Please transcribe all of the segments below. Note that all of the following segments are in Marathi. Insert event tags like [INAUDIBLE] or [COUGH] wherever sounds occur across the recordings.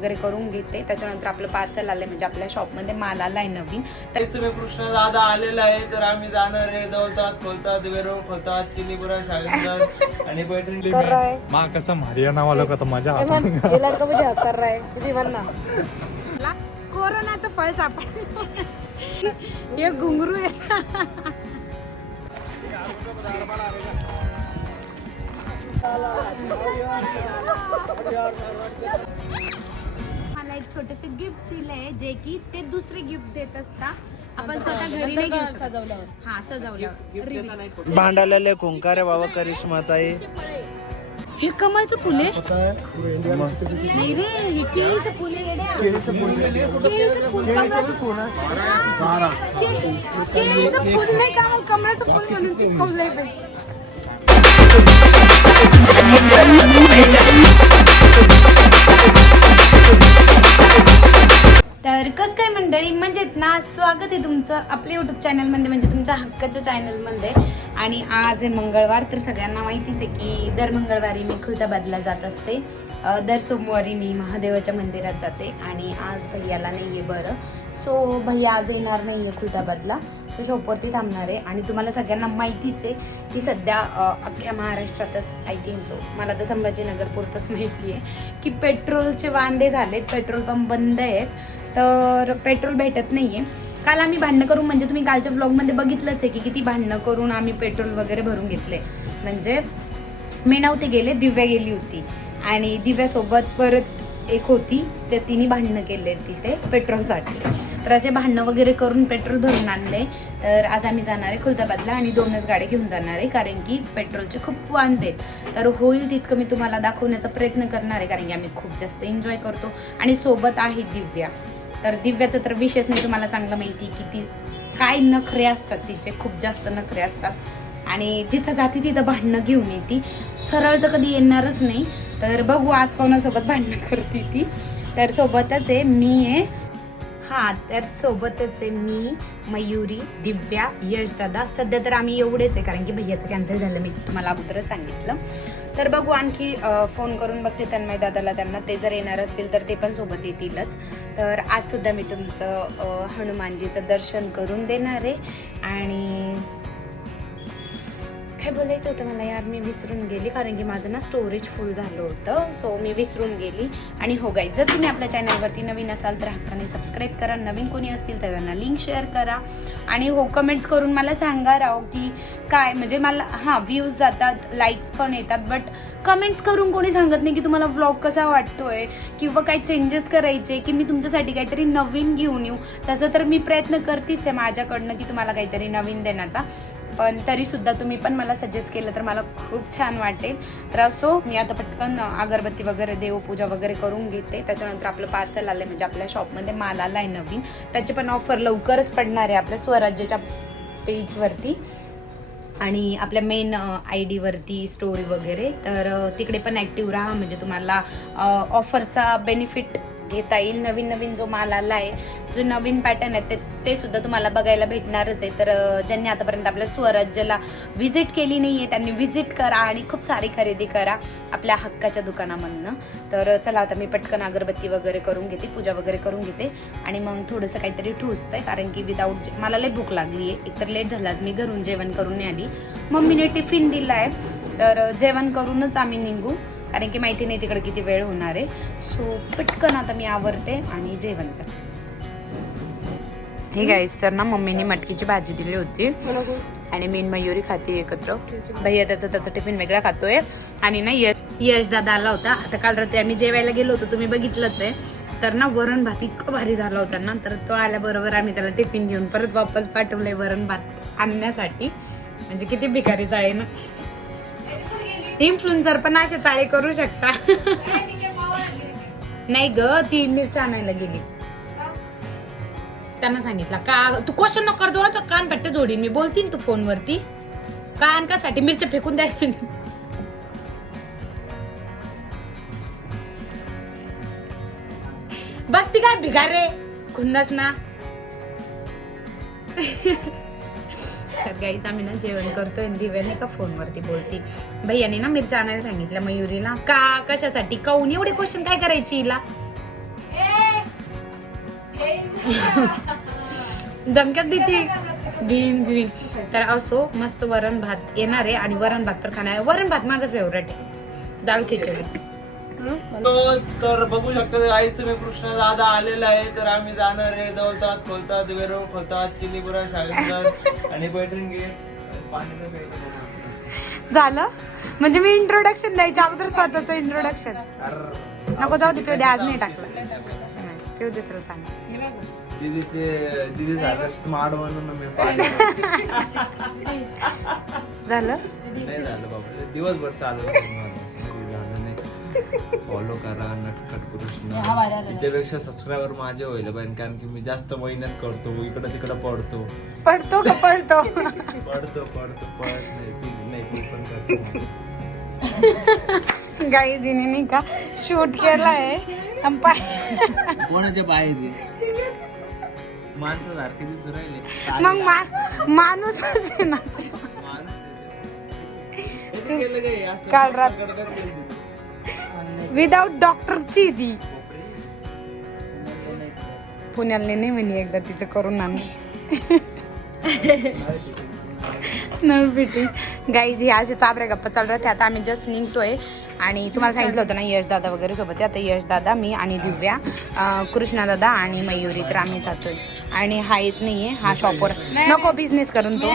वगैरे करून घेते. त्याच्यानंतर आपलं पार्सल आलंय म्हणजे आपल्या शॉपमध्ये माल आलाय नवीन. तर तेच तुम्ही कृष्ण दादा आलेला आहे तर आम्ही जाणार आहे दौलतात खोलतात वेरूळ खोलतात चिलीपुरा शाळेत आणि पैठण कर रहा है मा कसं हरियाणा वाला का तर मजा ए मन, ये लड़का मुझे हक कर रहा है किती म्हण ना. कोरोनाचं फळ सापडलं हे घुंगरू आहे एक छोटेसे गिफ्ट दिलंय जे की ते दुसरे गिफ्ट देत असता. आपण स्वतः घरी नाही घेऊ सजवल्यावर. हा सजवल्यावर. भांडालेले खुंकार बाबा करिश्मा ताई हे कमळचं फुल आहे. नाही रे हे केळीचं फुल आहे येड्या. केळीचं फुल कमळाचं फुल केळी- केळीचं फुल नाही का मग कमळाचं फुल म्हणून चिपकवलंय बाई. तर कसं काय मंडळी? म्हणजेत ना स्वागत आहे तुमचं आपल्या युट्यूब चॅनलमध्ये म्हणजे तुमच्या हक्काच्या चॅनलमध्ये आणि आज आहे मंगळवार तर सगळ्यांना माहितीच आहे की दर मंगळवारी मी खुलताबादला जात असते. दर सोमवारी मी महादेवाच्या मंदिरात जाते आणि आज भैयाला नाही आहे बरं. सो भैया आज येणार नाही आहे खुलताबादला तो शॉपवरती थांबणार आहे आणि तुम्हाला सगळ्यांना माहितीच आहे की सध्या अख्ख्या महाराष्ट्रातच आय थिंक सो मला तर संभाजीनगर पुरतंच माहिती आहे की पेट्रोलचे वांदे झालेत पेट्रोल पंप बंद आहेत तर पेट्रोल भेटत नाही आहे काल आम्ही भांडणं करून म्हणजे तुम्ही कालच्या ब्लॉगमध्ये बघितलंच आहे की किती भांडणं करून आम्ही पेट्रोल वगैरे भरून घेतले. म्हणजे मी नव्हते गेले दिव्या गेली होती. आणि दिव्यासोबत परत एक होती ते तिने भांडणं केले तिथे पेट्रोलसाठी तर असे भांडणं वगैरे करून पेट्रोल भरून आणले. तर आज आम्ही जाणार आहे खुलताबादला आणि दोनच गाड्या घेऊन जाणार आहे कारण की पेट्रोलचे खूप वांदे आहेत. तर होईल तितकं मी तुम्हाला दाखवण्याचा प्रयत्न करणार आहे कारण की आम्ही खूप जास्त एन्जॉय करतो. आणि सोबत आहे दिव्या. तर दिव्याचं तर विशेष नाही तुम्हाला चांगलं माहिती की ती काय नखरे असतात तिचे खूप जास्त नखरे असतात. आणि जिथं जाते तिथं भांडणं घेऊन येते. सरळ तर कधी येणारच नाही तर बघू आज कोणासोबत भांडणं करते ती. तर सोबतच आहे मी आहे. हा तर सोबतच आहे मी मयुरी दिव्या यश दादा. सध्या तर आम्ही एवढेच आहे कारण की भैयाचं कॅन्सल झालं मी तुम्हाला अगोदरच सांगितलं. तर बघू आणखी फोन करून बघते तन्मय दादाला त्यांना. ते जर येणार असतील तर ते पण सोबत येतीलच. तर आज सुद्धा मी तुमचं हनुमानजीचं दर्शन करून देणार आहे. आणि काय बोलायचं होतं मला यार? मी विसरून गेली कारण की माझं ना स्टोरेज फुल झालं होतं. सो मी विसरून गेली. आणि हो गाई जर तुम्ही आपल्या चॅनलवरती नवीन असाल तर हक्काने सबस्क्राईब करा. नवीन कोणी असतील तर त्यांना लिंक शेअर करा. आणि हो कमेंट्स करून मला सांगा राव की काय? म्हणजे मला हां व्ह्यूज जातात लाईक्स पण येतात बट कमेंट्स करून कोणी सांगत नाही की तुम्हाला व्लॉग कसा वाटतोय? किंवा काय चेंजेस करायचे की मी तुमच्यासाठी काहीतरी नवीन घेऊन येऊ? तसं तर मी प्रयत्न करतेच आहे माझ्याकडनं की तुम्हाला काहीतरी नवीन देण्याचा. पण तरीसुद्धा तुम्ही पण मला सजेस्ट केलं तर मला खूप छान वाटेल. तर असो मी आता पटकन अगरबत्ती वगैरे देवपूजा वगैरे करून घेते. त्याच्यानंतर आपलं पार्सल आलं म्हणजे आपल्या शॉपमध्ये माल आला आहे नवीन. त्याची पण ऑफर लवकरच पडणार आहे आपल्या स्वराज्याच्या पेजवरती आणि आपल्या मेन आय डीवरती स्टोरी वगैरे. तर तिकडे पण ॲक्टिव्ह राहा. म्हणजे तुम्हाला ऑफरचा बेनिफिट घेता येईल. नवीन नवीन जो माल आला आहे जो नवीन पॅटर्न आहे ते ते सुद्धा तुम्हाला बघायला भेटणारच आहे. तर ज्यांनी आतापर्यंत आपल्या स्वराज्याला व्हिजिट केली नाही आहे त्यांनी व्हिजिट करा आणि खूप सारी खरेदी करा आपल्या हक्काच्या दुकानामधनं. तर चला आता मी पटकन अगरबत्ती वगैरे करून घेते पूजा वगैरे करून घेते. आणि मग थोडंसं काहीतरी ठुसतंय कारण की विदाऊट मला लई भूक लागली आहे. एकतर लेट झाला आज मी घरून जेवण करून नाही आली. मम्मीने टिफिन दिला आहे तर जेवण करूनच आम्ही निघू. कारण की माहिती नाही तिकडे किती वेळ होणार आहे. सो पटकन आता मी आवरते आणि जेवण करते. हे गाईस तर ना मम्मीने मटकीची भाजी दिली होती. आणि मी मयुरी खाते एकत्र. भैया त्याचा त्याचा टिफिन वेगळा खातोय. आणि ना यश यश दादा आला होता. आता काल रात्री आम्ही जेवायला गेलो होतो. तुम्ही बघितलंच आहे. तर ना वरण भात इतकं भारी झाला होता ना. तर तो आल्याबरोबर आम्ही त्याला टिफिन घेऊन परत वापस पाठवलंय वरण भात आणण्यासाठी. म्हणजे किती भिकारी आहे ना. इन्फ्लुएन्सर पण असे चाळे करू शकता. नाही ग ती मिरची आणायला गेली. त्यांना सांगितलं का तू क्वेश्चन नको करतो तर कान पट्ट जोडीन. मी बोलतीन तू फोनवरती. कान कासाठी मिरच्या फेकून द्यायला बघ ती काय भिगारे. रे खुन्नस ना. तर गाईच आम्ही ना जेवण करतोय आणि दिव्याने का फोनवरती बोलती. भैयाने ना मिरच्या आणायला सांगितलं मयुरीला का कशासाठी? काऊन? एवढे क्वेश्चन काय करायची हिला? दमक्यात [LAUGHS] देते. घेईन घेईन तर असो मस्त वरण भात येणार आहे आणि वरण भात तर खाणार आहे. वरण भात माझं फेवरेट आहे. दाल खिचडी. तर बघू शकता आईस तुम्ही कृष्ण दादा आलेला आहे तर आम्ही जाणार आहे दौलतात खोलतात वेरूळ खोलतात चिलीपुरा शाळेत आणि पैठण पाणी झालं? म्हणजे मी इंट्रोडक्शन द्यायच्या अगोदर स्वतःच इंट्रोडक्शन नको जाऊ दे दे आज नाही टाकलं. ठेवू दे तुला पाणी दीदीचे दीदी सारखं स्मार्ट म्हणून मी [LAUGHS] झालं? नाही झालं बाबा. दिवसभर चालू झालं फॉलो करा नटखट कृष्ण त्याच्यापेक्षा सबस्क्रायबर माझे होईल पाहिजे कारण की मी जास्त मेहनत करतो इकडं तिकडं पडतो. पडतो का पडतो? पडतो पडतो पडत नाही ती नाही ती पण करतो. गाई जिने नाही का शूट केलाय पाय कोणाच्या बाहेर आहे? माणसं सारखे दिसू राहिले. मग मा- माणूसच आहे ना. ते. माणूस केलं काय विदाऊट डॉक्टरची ती पुण्याला नाही म्हणे एकदा तिचं करून आण. नळपिटी गाई जी असे चाबऱ्या गप्पा चालू राहते आता आम्ही जस्ट निघतोय. आणि तुम्हाला सांगितलं होतं ना यश दादा वगैरे सोबत. आता यश दादा मी आणि दिव्या कृष्णा दादा आणि मयुरी तर आम्ही जातोय. आणि हा येत नाहीये हा शॉपवर नको बिझनेस करून तो.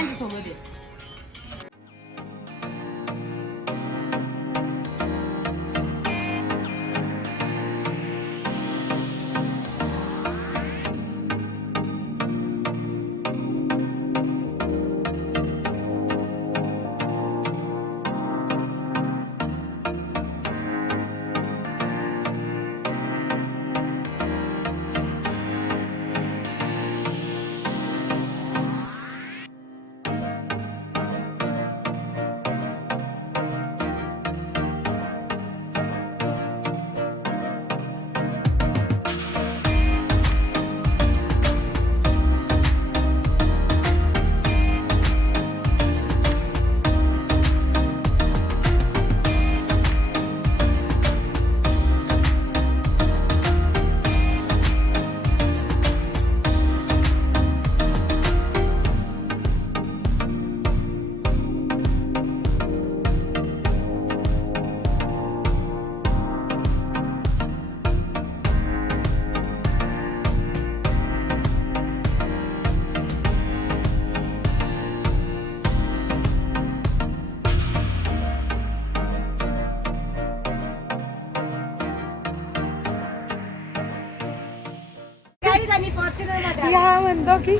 यहाँ म्हणतो की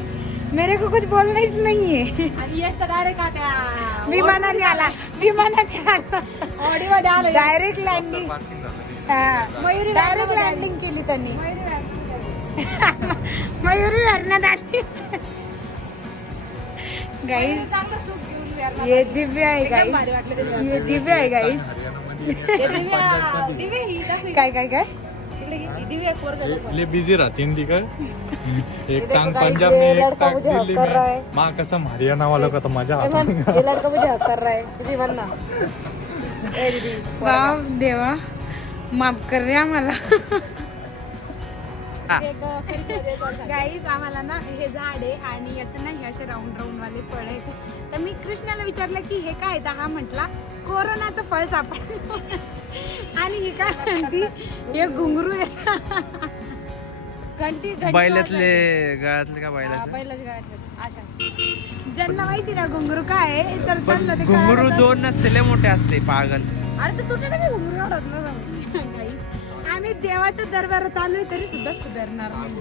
मेरे को कुछ बोलना ही नहीं है। विमानाने आला विमानाने आला डायरेक्ट लँडिंग डायरेक्ट लँडिंग केली त्यांनी मयुरी भरण्यात आली गाईज ये दिव्य आहे गाईज ये दिव्य आहे गाईज काय काय काय ले बिझी राहतीन ती काय? [LAUGHS] एक टांग पंजाब में एक टांग दिल्ली कर रहा में है। माँ कसम हरियाणा वालों का तो मजा आता ये लड़का मुझे हक कर रहा है तुझी देवा. माफ कर रे आम्हाला. [LAUGHS] गाईज आम्हाला ना हे झाड आहे आणि याचं ना हे असे राऊंड राऊंड वाले फळ आहे तर मी कृष्णाला विचारलं की हे काय तर हा म्हटला कोरोनाचं फळ सापडलं. आणि ही काय म्हणती? हे घुंगरू आहे. घंटी बैलातले गळ्यातले का बैलाच. अच्छा. ज्यांना माहिती ना घुंगरू काय तर त्यांना ते घुंगरू दोन नसते मोठे असते पागल. अरे तर तुझ्या नाही घुंगरू आवडत ना [LAUGHS] आम्ही देवाच्या दरबारात आलोय तरी सुद्धा सुधारणार नाही.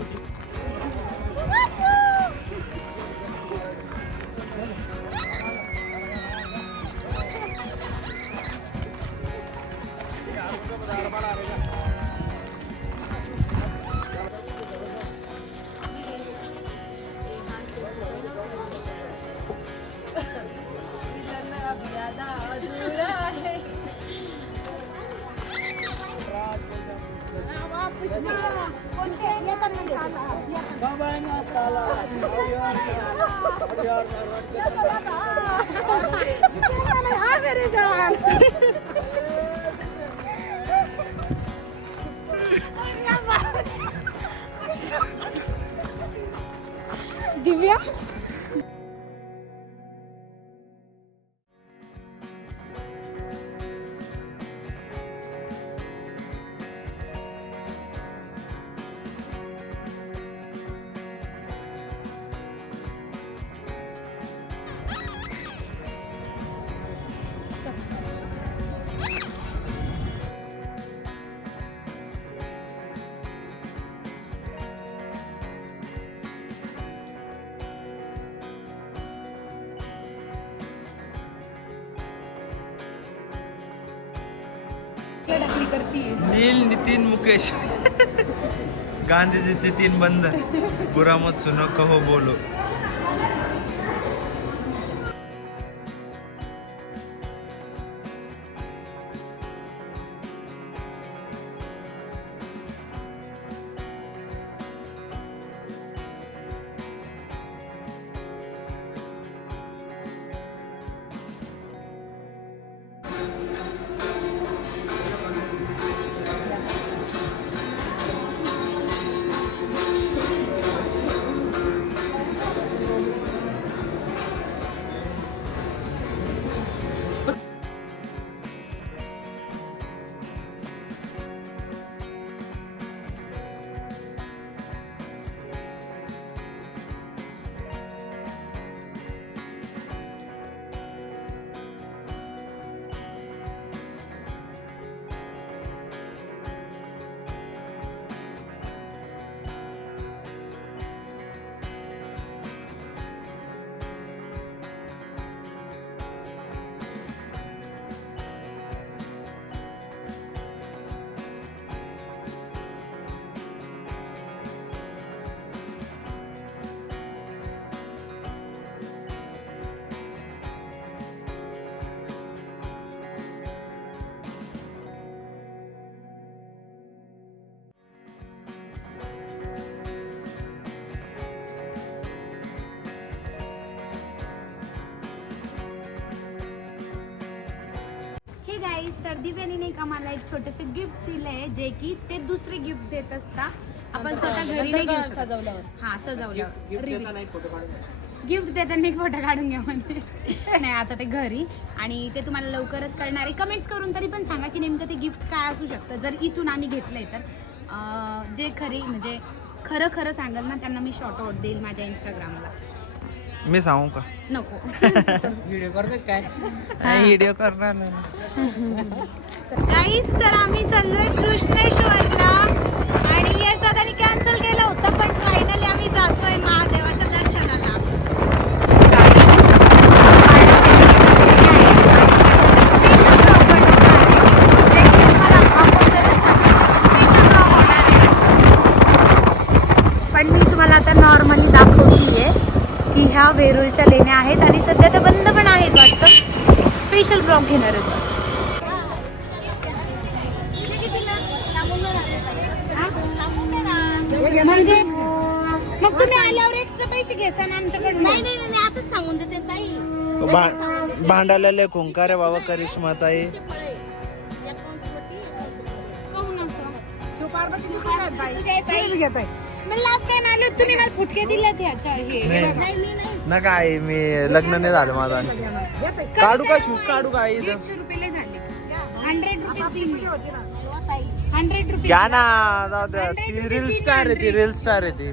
हाँ मेरे जान दिव्या टाकली करतीये? नील नितीन मुकेश. गांधीजीचे तीन बंद. बुरा मत सुनो कहो बोलो. गाईस तर दिव्याने नाही का मला एक छोटस गिफ्ट दिलंय जे की ते दुसरे गिफ्ट देत असता. आपण स्वतः घरी नाही घेऊ शकत. सजवल्यावर. हा सजवल्यावर. गिफ्ट देताना एक फोटो काढून घ्या. म्हणजे नाही आता ते घरी. आणि ते तुम्हाला लवकरच कळणार आहे. कमेंट्स करून तरी पण सांगा की नेमकं ते गिफ्ट काय असू शकतं. जर इथून आम्ही घेतलंय तर. अं, जे खरी म्हणजे खरं खरं सांगाल ना त्यांना मी शॉर्ट आउट देईल माझ्या इंस्टाग्रामला मी सांगू का? नको. [LAUGHS] व्हिडिओ करतो काय? व्हिडिओ करणार नाही [LAUGHS] काहीच तर आम्ही चाललोय कृष्णेश्वरला आणि यश दादानी कॅन्सल केलं होतं पण फायनली आम्ही जातोय महादेवाच्या दर्शनाला पण मी तुम्हाला आता नॉर्मली दाखवतीये की ह्या वेरूळच्या लेण्या आहेत आणि सध्या त्या बंद पण आहेत वाटतं. स्पेशल ब्लॉग घेणारच. म्हणजे मग तुम्ही आल्यावर एक्स्ट्रा पैसे घ्यायचा ना आमच्याकडून. नाही नाही नाही आताच सांगून देते ताई. भांडायला लय खुंकार आहे बाबा करिश्मा ताई. मी लास्ट टाइम आले होते, तुम्ही मला फुटके दिले ह्याच्या हे. ना काय मी लग्न नाही झालं माझं आणखी. काढू का शूज काढू का इथं? दीडशे रुपये झाले हंड्रेड रुपीज हंड्रेड रुपीज घ्या ना जाऊ द्या ती रील स्टार आहे ती रील स्टार आहे ती.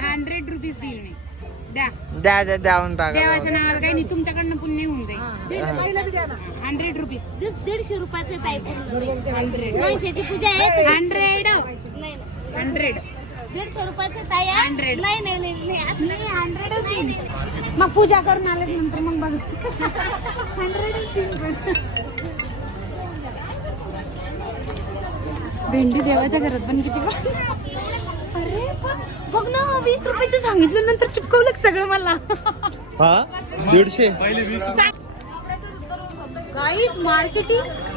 हंड्रेड रुपीज दिले नाही द्या. द्या द्या द्यावून टाका. देवाच्या नावाला काही नाही तुमच्याकडनं पुण्य होऊन जाईल. हंड्रेड रुपीज दीडशे रुपयाचे ताई. हंड्रेड दोनशेची पूजा आहे. हंड्रेड नाही हंड्रेड. दीडशे रुपयाचे ताई आहे. हंड्रेड. नाही नाही नाही नाही असं नाही हंड्रेडच देईन. मग पूजा करून आले नंतर मग बघ. हंड्रेडच देईन पण. भेंडी देवाच्या घरात पण किती बा- अरे बघ ना वीस रुपयाचं सांगितलं नंतर चिपकवलं सगळं मला. हा? दीडशे? काहीच मार्केटिंग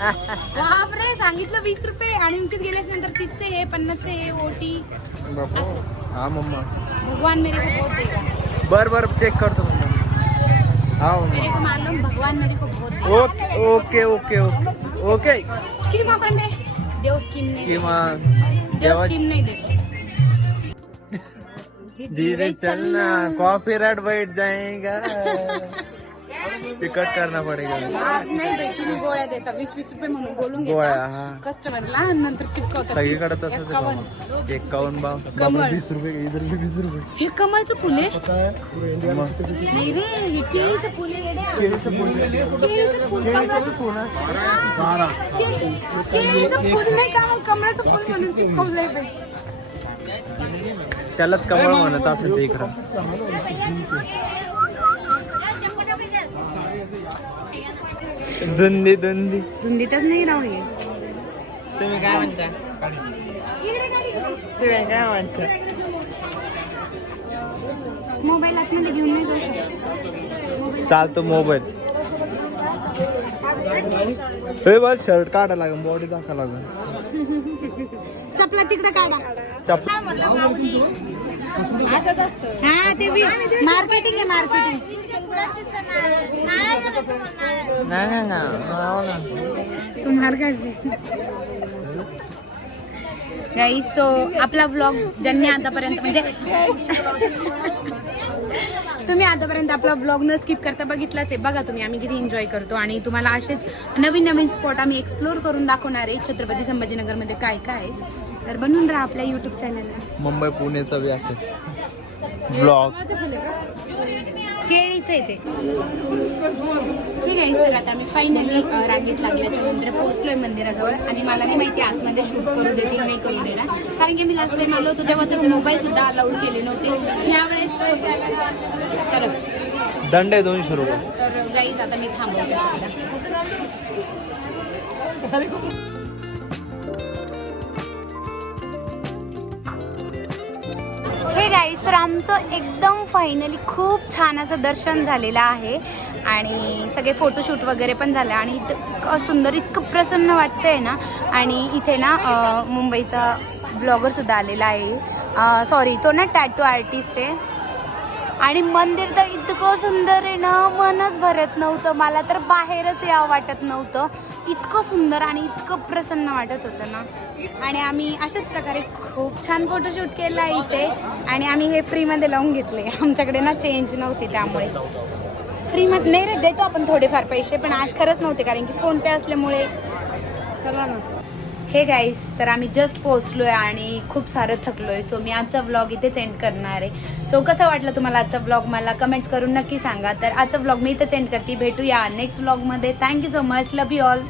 बापरे सांगितलं वीस रुपये आणि उंचीत गेल्याच नंतर तीसचे हे पन्नासचे हे ओटी. बापू हा मम्मा. भगवान मेरे को बहुत देगा. बर बर चेक करतो मम्मा. हा मेरे मम्मा को मालूम भगवान मेरे को बहुत देगा. Okay okay okay okay. Okay. Scheme आपण दे. देव स्कीम नाही देत. किंवा देव देवा स्कीम नाही देत. धीरे चलना कॉपीराइट बैठ जाएगा। [LAUGHS] तिकट करना पडेगा. नाही बाई तुम्ही गोळ्या देता. वीस वीस रुपये म्हणून बोलून गोळ्या घेता हा. कस्टमरला आणि नंतर चिपकवता सगळीकडे तसंच आहे बाबा. एकावन्न भाव कमळ. वीस रुपये इधर भी वीस रुपये. हे कमळचं फुल आहे? नाही रे हे केळीचं फुल आहे येड्या. केळीचं फुल कमळाचं फुल. केळी- केळीचं फुल नाही का कमळाचं फुल म्हणून चिपकवलंय बाई. त्यालाच कमळ म्हणत असेल ते इकडं. धुंदी धुंदी. धुंदीतच नाही राहू हे. तुम्ही काय म्हणता? तुम्ही काय म्हणता? मोबाईल आतमध्ये घेऊन नाही जाऊ शकत. चालतो मोबाईल. हे बस शर्ट काढा लागेल बॉडी दाखवा लागेल. चपला तिकडे काढा. चप हा ते मार्केटिंग आहे मार्केटिंग. नाही नाही ना तुम्हाला काय गाईस तो आपला ब्लॉग ज्यांनी आतापर्यंत म्हणजे तुम्ही आतापर्यंत आपला ब्लॉग न स्किप करता बघितलाच आहे. बघा तुम्ही आम्ही किती एन्जॉय करतो. आणि तुम्हाला असेच नवीन नवीन स्पॉट आम्ही एक्सप्लोर करून दाखवणार आहे. छत्रपती संभाजीनगरमध्ये काय काय. तर बनून राहा आपल्या युट्यूब चॅनलला मुंबई पुण्याचा बी असेल. ब्लॉग केळीच आहे ते. ठीक आहे तर आता आम्ही फायनली रांगेत लागल्याच्या नंतर पोहोचलोय मंदिराजवळ आणि मला नाही माहिती आतमध्ये शूट करू देतील नाही करू देणार कारण की मी लास्ट टाइम आलो होतो तेव्हा तर मोबाईल सुद्धा अलाउड केले नव्हते. यावेळेस चलो. दंड आहे दोनशे रुपये. तर गाईज आता मी थांबवते सध्या. हे गाईज तर आमचं एकदम फायनली खूप छान असं दर्शन झालेलं आहे. आणि सगळे फोटोशूट वगैरे पण झालं आणि इतकं सुंदर इतकं प्रसन्न वाटतंय ना. आणि इथे ना मुंबईचा ब्लॉगर सुद्धा आलेला आहे. सॉरी तो ना टॅटू आर्टिस्ट आहे. आणि मंदिर तर इतकं सुंदर आहे ना मनच भरत नव्हतं. मला तर बाहेरच यावं वाटत नव्हतं. इतकं सुंदर आणि इतकं प्रसन्न वाटत होतं ना. आणि आम्ही अशाच प्रकारे खूप छान फोटोशूट केला आहे इथे. आणि आम्ही हे फ्रीमध्ये लावून घेतले. आमच्याकडे ना चेंज नव्हती त्यामुळे. फ्रीमध्ये नाही रे देतो आपण थोडेफार पैसे पण आज खरंच नव्हते कारण की फोनपे असल्यामुळे. चला ना. हे गाईस तर आम्ही जस्ट पोहोचलोय आणि खूप सारं थकलो आहे सो मी आजचा व्लॉग इथेच एंड करणार आहे. सो कसं वाटलं तुम्हाला आजचा व्लॉग मला कमेंट्स करून नक्की सांगा. तर आजचा व्लॉग मी इथेच एंड करते. भेटूया next व्लॉगमध्ये thank you so much love you all